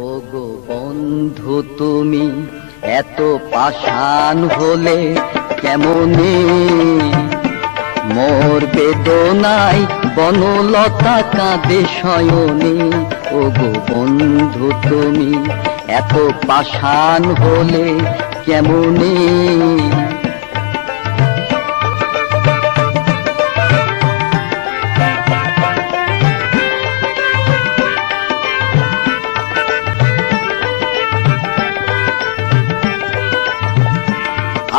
ও গো বন্ধু তুমি এত পাষাণ হলে কেমনে, মোর বেদনায় বনলতা কাঁদে শয়নে। ও গো বন্ধু তুমি এত পাষাণ হলে কেমনে,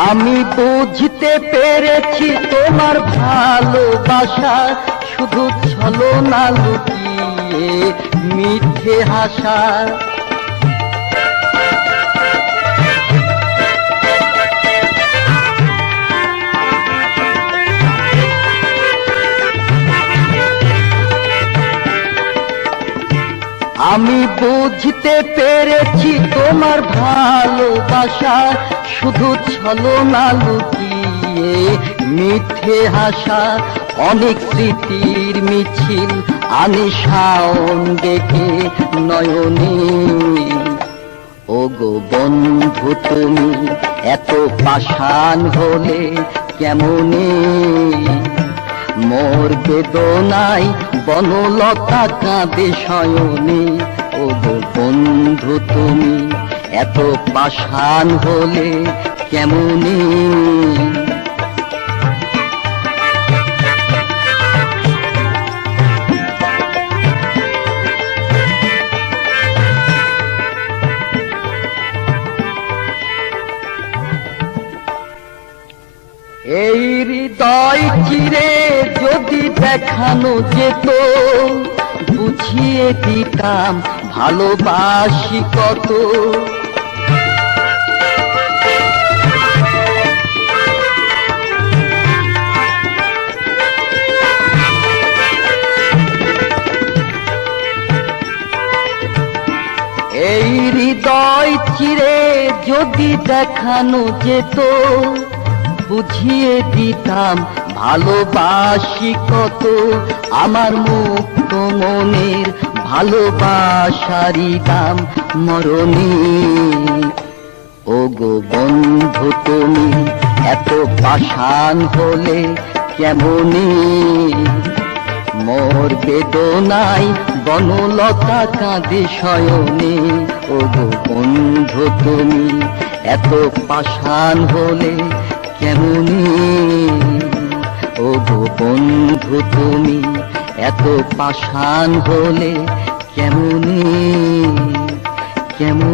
আমি বুঝতে পেরেছি তোমার ভালোবাসা শুধু ছলনা লুকিয়ে মিথ্যে হাসা। আমি বুঝতে পেরেছি তোমার ভালোবাসা শুধু ছলনা লুকিয়ে মিথ্যে হাসা। অনেক স্মৃতির মিছিল আনি শাওন ডেকে নয়নে। ও গো বন্ধু তুমি এত পাষাণ হলে কেমনে, মোর বেদনায় বনলতা কাঁদে শয়নে। ও গো বন্ধু তুমি এত পাষাণ হলে কেমনে, এই হৃদয় চিরে যদি দেখানো যেত বুঝিয়ে দিতাম ভালোবাসি কত। এই হৃদয় চিরে যদি দেখানো যেত বুঝিয়ে দিতাম ভালোবাসি কত। আমার মুক্ত মনের ভালোবাসারই দাম মরণে। ও গো বন্ধু তুমি এত পাষাণ হলে কেমনে, মোর বেদনায় বনলতা কাঁদে শয়নে। ও গো বন্ধু তুমি এত পাষাণ হলে কেমনে, ও গো বন্ধু তুমি এত পাষাণ হলে কেমনে, কেমন।